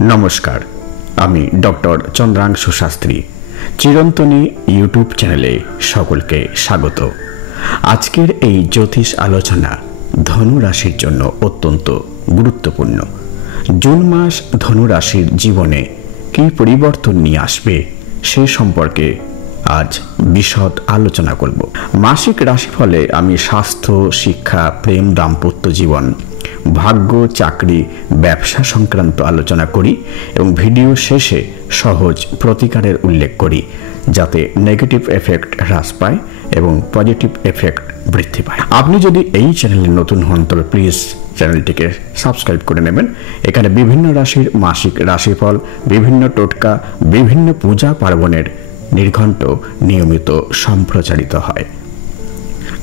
नमस्कार आमी doctor Chandranshu Shastri चिरंतनी YouTube चैनेले सकलके स्वागत। आजकेर एई ज्योतिष आलोचना धनु राशिर जन्य अत्यंत गुरुत्वपूर्ण। जून मास धनु राशिर जीवने कि परिवर्तन निये आसबे से सम्पर्के आज विशद आलोचना करब। मासिक राशिफले आमी स्वास्थ्य, शिक्षा, प्रेम, दाम्पत्य जीवन, भाग्य, चाकरी, व्यवसा संक्रांत आलोचना करी एवं भिडियो शेषे सहज प्रतिकारेर उल्लेख करी जाते नेगेटिव एफेक्ट ह्रास पाय एवं पजिटिव एफेक्ट बृद्धि पाय। आपनि यदि एई चैनेले नतुन हन तबे प्लिज चैनलटिके सबस्क्राइब करे नेबेन। एखाने विभिन्न राशिर मासिक राशिफल, विभिन्न टोटका, विभिन्न पूजा पार्बणेर निर्घंट नियमित सम्प्रचारित हय।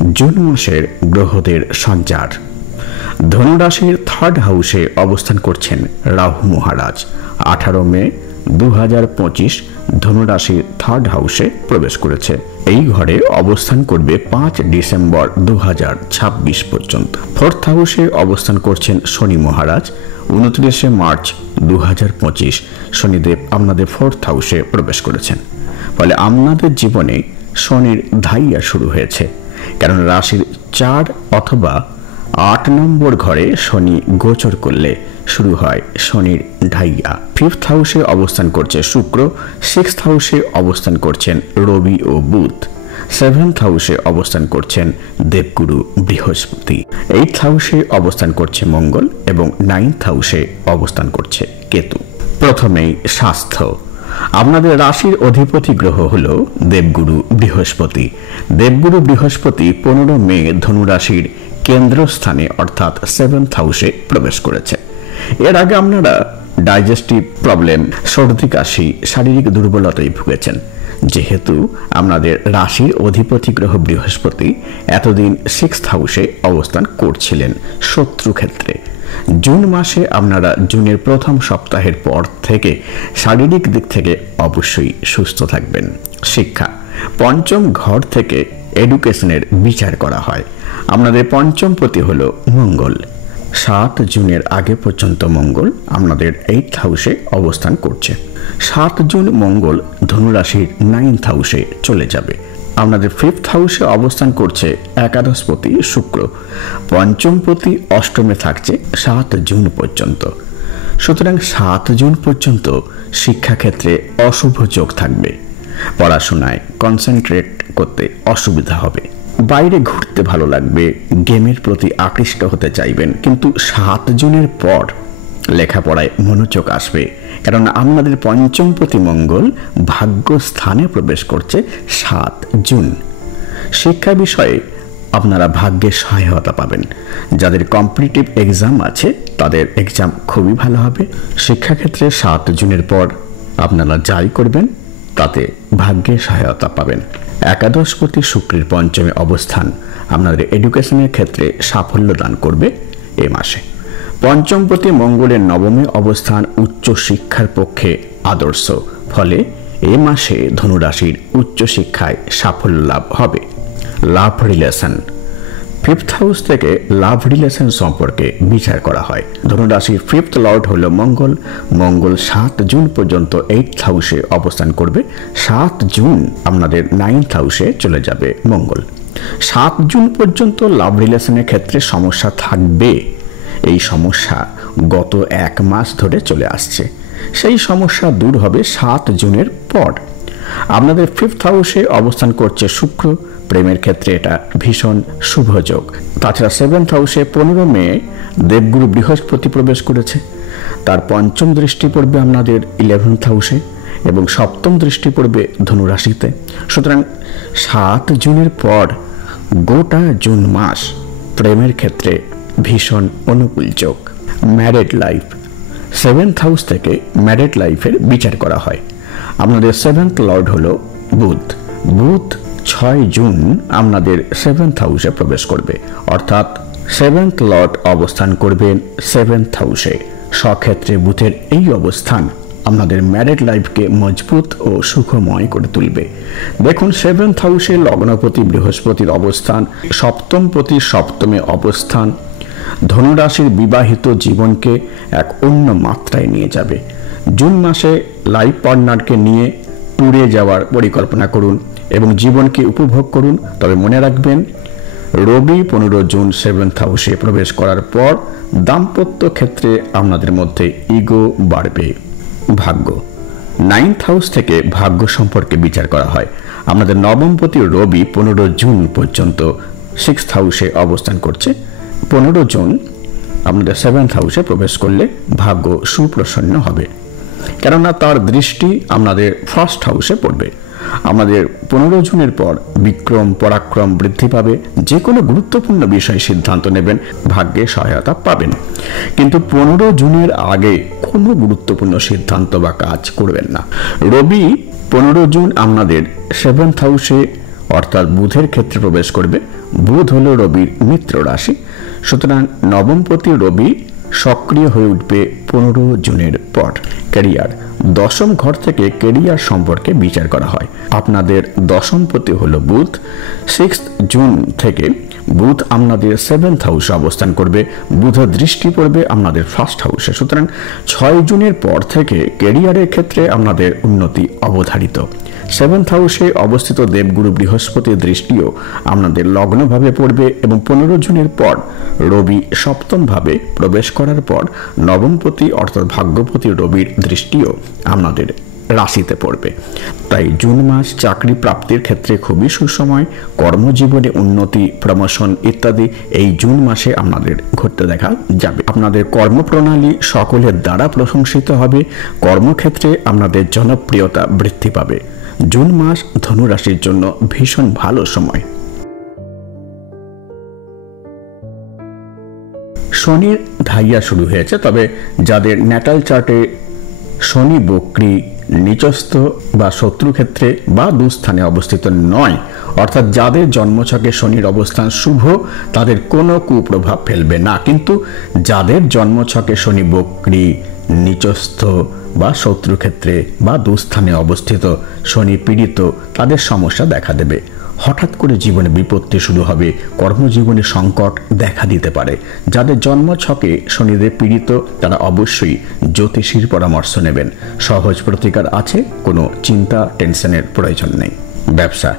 जून मासेर ग्रहदेर सञ्चार। धनु राशिर थार्ड हाउसे अवस्थान करছেন राहु महाराज। 18 मे 2025 धनु राशिर थार्ड हाउसे प्रवेश करेছে। এই ঘরে অবস্থান করবে 5 ডিসেম্বর 2026 পর্যন্ত। फोर्थ हाउसे অবস্থান করছেন শনি মহারাজ। 29 মার্চ 2025 শনিদেব আপনাদের फोर्थ हाउसे प्रवेश করেছেন। ফলে আপনাদের জীবনে শনির ধাইয়া শুরু হয়েছে, কারণ রাশির 4 অথবা 8 নম্বর ঘরে শনি গোচর করলে শুরু হয় শনির ঢাইয়া। 5th হাউসে অবস্থান করছে শুক্র, 6th হাউসে অবস্থান করছেন রবি ও বুধ, 7th হাউসে অবস্থান করছেন দেবগুরু বৃহস্পতি, 8th হাউসে অবস্থান করছে মঙ্গল এবং 9th হাউসে অবস্থান করছে কেতু। প্রথমেই স্বাস্থ্য। আপনাদের রাশির অধিপতি গ্রহ হলো দেবগুরু বৃহস্পতি। দেবগুরু বৃহস্পতি 15 মে ধনু রাশির কেন্দ্রস্থানে অর্থাৎ 7th হাউসে প্রবেশ করেছে। এর আগে আপনারা ডাইজেস্টিভ প্রবলেম, সর্দি কাশি, শারীরিক দুর্বলতায় ভুগেছেন, যেহেতু আপনাদের রাশির অধিপতি গ্রহ বৃহস্পতি এতদিন 6th হাউসে অবস্থান করছিলেন শত্রু ক্ষেত্রে। জুন মাসে আপনারা জুনের প্রথম সপ্তাহের পর থেকে শারীরিক দিক থেকে অবশ্যই সুস্থ থাকবেন। শিক্ষা। পঞ্চম ঘর থেকে এডুকেশনের বিচার করা হয়। আপনাদের পঞ্চম পতি হলো মঙ্গল। 7 জুনের আগে পর্যন্ত মঙ্গল আপনাদের 8th হাউসে অবস্থান করছে। 7 জুন মঙ্গল ধনু রাশির 9th হাউসে চলে যাবে। আপনাদের 5th হাউসে অবস্থান করছে একাদশপতি শুক্র। পঞ্চমপতি অষ্টমে থাকছে 7 জুন পর্যন্ত। সুতরাং 7 জুন পর্যন্ত শিক্ষাক্ষেত্রে অশুভ যোগ থাকবে। পড়াশোনায় কনসেন্ট্রেট করতে অসুবিধা হবে। বাইরে ঘুরতে ভালো লাগবে, গেমের প্রতি আকৃষ্ট হতে চাইবেন, কিন্তু 7 জুনের পর লেখাপড়ায় মনোযোগ আসবে, কারণ আপনাদের পঞ্চমপতি মঙ্গল ভাগ্য স্থানে প্রবেশ করছে 7 জুন। শিক্ষা বিষয়ে আপনারা ভাগ্যের সহায়তা পাবেন। যাদের কম্পিটিটিভ এক্সাম আছে তাদের এক্সাম খুবই ভালো হবে। শিক্ষাক্ষেত্রে 7 জুনের পর আপনারা যাই করবেন তাতে ভাগ্যের সহায়তা পাবেন। একাদশপতি শুক্রের পঞ্চমে অবস্থান আপনাদের এডুকেশনের ক্ষেত্রে সাফল্য দান করবে এই মাসে। পঞ্চমপতি মঙ্গলের নবমে অবস্থান উচ্চ শিক্ষার পক্ষে আদর্শ, ফলে এই মাসে ধনুরাশির উচ্চ শিক্ষায় সাফল্য লাভ হবে। লাভ রিলেশন। 5th হাউস থেকে লাভ রিলেশন সম্পর্কে বিচার করা হয়। ধনুরাশির 5th লর্ড হলো মঙ্গল। মঙ্গল 7 জুন পর্যন্ত 8th হাউসে অবস্থান করবে। 7 জুন আপনাদের 9th হাউসে চলে যাবে মঙ্গল। 7 জুন পর্যন্ত লাভ রিলেশনের ক্ষেত্রে সমস্যা থাকবে। এই সমস্যা গত 1 মাস ধরে চলে আসছে। সেই সমস্যা দূর হবে 7 জুনের পর। আপনাদের 5th হাউসে অবস্থান করছে শুক্র। প্রেমের ক্ষেত্রে এটা ভীষণ শুভ যোগ। তাছাড়া 7th হাউসে 15 মে দেবগুরু বৃহস্পতি প্রবেশ করেছে। তার পঞ্চম দৃষ্টি পড়বে আপনাদের 11th হাউসে এবং সপ্তম দৃষ্টি পড়বে ধনু রাশিতে। সুতরাং 7 জুনের পর গোটা জুন মাস প্রেমের ক্ষেত্রে ভীষণ অনুকূল যোগ। Married life. 7th হাউস থেকে ম্যারেড লাইফের বিচার করা হয়। আপনাদের 7th লর্ড হলো বুধ। বুধ 6 জুন আপনাদের 7th হাউসে প্রবেশ করবে, অর্থাৎ 7th লর্ড অবস্থান করবেন 7th হাউসে। স্বক্ষেত্রে বুধের এই অবস্থান আপনাদের ম্যারেড লাইফকে মজবুত ও সুখময় করে তুলবে। দেখুন 7th হাউসে লগ্নপতি বৃহস্পতির অবস্থান, সপ্তমপতি সপ্তমে অবস্থান ধনুরাশির বিবাহিত জীবনকে এক অন্য মাত্রায় নিয়ে যাবে। জুন মাসে লাইফ পার্টনারকে নিয়ে ট্যুরে যাওয়ার পরিকল্পনা করুন এবং জীবনকে উপভোগ করুন। তবে মনে রাখবেন, রবি 15 জুন 7th হাউসে প্রবেশ করার পর দাম্পত্য ক্ষেত্রে আপনাদের মধ্যে ইগো বাড়বে। ভাগ্য 9th হাউস থেকে ভাগ্য সম্পর্কে বিচার করা হয়। আপনাদের নবমপতি রবি 15 জুন পর্যন্ত 6th হাউসে অবস্থান করছে। 15 জুন আপনাদের 7th হাউসে প্রবেশ করলে ভাগ্য সুপ্রসন্ন হবে, কেননা তার দৃষ্টি আপনাদের 1st হাউসে পড়বে। আমাদের 15 জুনের পর বিক্রম পরাক্রম বৃদ্ধি পাবে। যে কোনো গুরুত্বপূর্ণ বিষয়ে সিদ্ধান্ত নেবেন, ভাগ্যে সহায়তা পাবেন। কিন্তু 15 জুনের আগে কোনো গুরুত্বপূর্ণ সিদ্ধান্ত বা কাজ করবেন না। রবি 15 জুন আপনাদের 7th হাউসে অর্থাৎ বুধের ক্ষেত্রে প্রবেশ করবে। বুধ হলো রবির মিত্র রাশি, সুতরাং নবমপতি রবি সক্রিয় হয়ে উঠবে 15 জুনের পর। ক্যারিয়ার, দশম ঘর থেকে ক্যারিয়ার সম্পর্কে বিচার করা হয়। আপনাদের দশমপতি হলো বুধ। 6th জুন থেকে বুধ আপনাদের 7th হাউসে অবস্থান করবে। বুধের দৃষ্টি পড়বে আপনাদের 1st হাউসে। সুতরাং 6 জুনের পর থেকে ক্যারিয়ারের ক্ষেত্রে আপনাদের উন্নতি অবধারিত। 7th হাউসে অবস্থিত দেবগুরু বৃহস্পতির দৃষ্টিও আপনাদের লগ্নভাবে পড়বে এবং 15 জুনের পর রবি 7ম ভাবে প্রবেশ করার পর নবমপতি অর্থাৎ ভাগ্যপতি রবির দৃষ্টিও আপনাদের রাশিতে পড়বে। তাই জুন মাস চাকরি প্রাপ্তির ক্ষেত্রে খুবই সুসময়। কর্মজীবনে উন্নতি, প্রমোশন ইত্যাদি এই জুন মাসে আপনাদের ঘটতে দেখা যাবে। আপনাদের কর্মপ্রণালী সকলের দ্বারা প্রশংসিত হবে। কর্মক্ষেত্রে আপনাদের জনপ্রিয়তা বৃদ্ধি পাবে। জুন মাস ধনু রাশির জন্য ভীষণ ভালো সময়। শনির ধাইয়া শুরু হয়েছে, তবে যাদের ন্যাটাল চার্টে শনি বক্রী, নিচস্থ বা শত্রু ক্ষেত্রে বা দুস্থানে অবস্থিত নয়, অর্থাৎ যাদের জন্মছকে শনির অবস্থান শুভ, তাদের কোনো কুপ্রভাব ফেলবে না। কিন্তু যাদের জন্মছকে শনি বক্রী, নিচস্থ বা শত্রু ক্ষেত্রে বা দুস্থানে অবস্থিত, শনি পীড়িত, তাদের সমস্যা দেখা দেবে। হঠাৎ করে জীবনে বিপত্তি শুরু হবে, কর্মজীবনে সংকট দেখা দিতে পারে। যাদের জন্মছকে শনিদেব পীড়িত, তারা অবশ্যই জ্যোতিষীর পরামর্শ নেবেন। সহজ প্রতিকার আছে, কোনো চিন্তা টেনশনের প্রয়োজন নেই। ব্যবসা,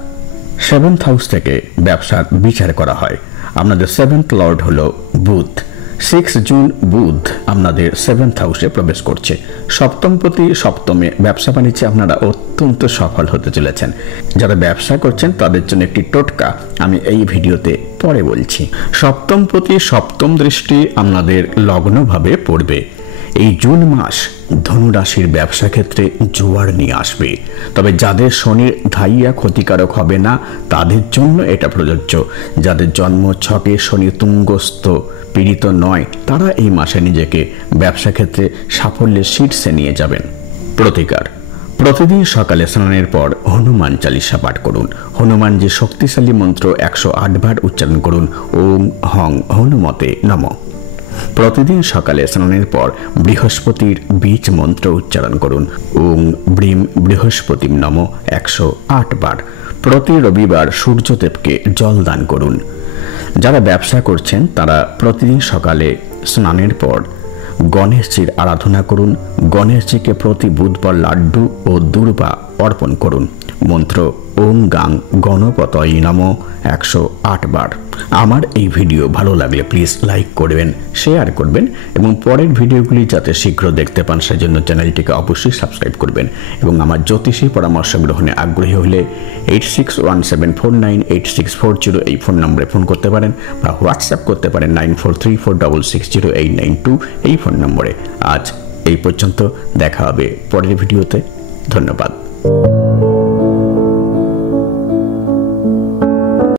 7th হাউস থেকে ব্যবসার বিচার করা হয়। আপনাদের 7th লর্ড হলো বুধ। 6 জুন বুধ আপনাদের 7th হাউসে প্রবেশ করছে। সপ্তমপতি সপ্তমে, ব্যবসা বাণিজ্যে আপনারা অত্যন্ত সফল হতে চলেছেন। যারা ব্যবসা করছেন তাদের জন্য একটি টোটকা আমি এই ভিডিওতে পরে বলছি। সপ্তমপতি সপ্তম দৃষ্টি আপনাদের লগ্নভাবে পড়বে। এই জুন মাস ধনু রাশির ব্যবসা ক্ষেত্রে জোয়ার নিয়ে আসবে। তবে যাদের শনির ধাইয়া ক্ষতিকারক হবে না, তাদের জন্য এটা প্রযোজ্য। যাদের জন্ম ছকে শনি তুঙ্গস্থ পীড়িত নয়, তারা এই মাসে নিজেকে ব্যবসা ক্ষেত্রে সাফল্যের শীর্ষে নিয়ে যাবেন। প্রতিকার, প্রতিদিন সকালে স্নানের পর হনুমান চালিসা পাঠ করুন। হনুমান যে শক্তিশালী মন্ত্র 108 বার উচ্চারণ করুন। ওম হং হনুমতে নমঃ। প্রতিদিন সকালে স্নানের পর বৃহস্পতির বীজ মন্ত্র উচ্চারণ করুন। ওম ব্রীম বৃহস্পতিম নমঃ 108 বার। প্রতি রবিবার সূর্যদেবকে জল দান করুন। যারা ব্যবসা করছেন তারা প্রতিদিন সকালে স্নানের পর গণেশজির আরাধনা করুন। গণেশজিকে প্রতি বুধবার লাড্ডু ও দূর্বা অর্পণ করুন। মন্ত্র ওম গাং গণপতয়ে নমঃ 108 বার। আমার এই ভিডিও ভালো লাগলে প্লিজ লাইক করবেন, শেয়ার করবেন এবং পরের ভিডিওগুলি যাতে শীঘ্র দেখতে পান সেজন্য চ্যানেলটিকে অবশ্যই সাবস্ক্রাইব করবেন। এবং আমার জ্যোতিষী পরামর্শ গ্রহণে আগ্রহী হলে 8617498640 এই ফোন নম্বরে ফোন করতে পারেন বা হোয়াটসঅ্যাপ করতে পারেন 9434660892 এই ফোন নম্বরে। আজ এই পর্যন্ত, দেখা হবে পরের ভিডিওতে। ধন্যবাদ।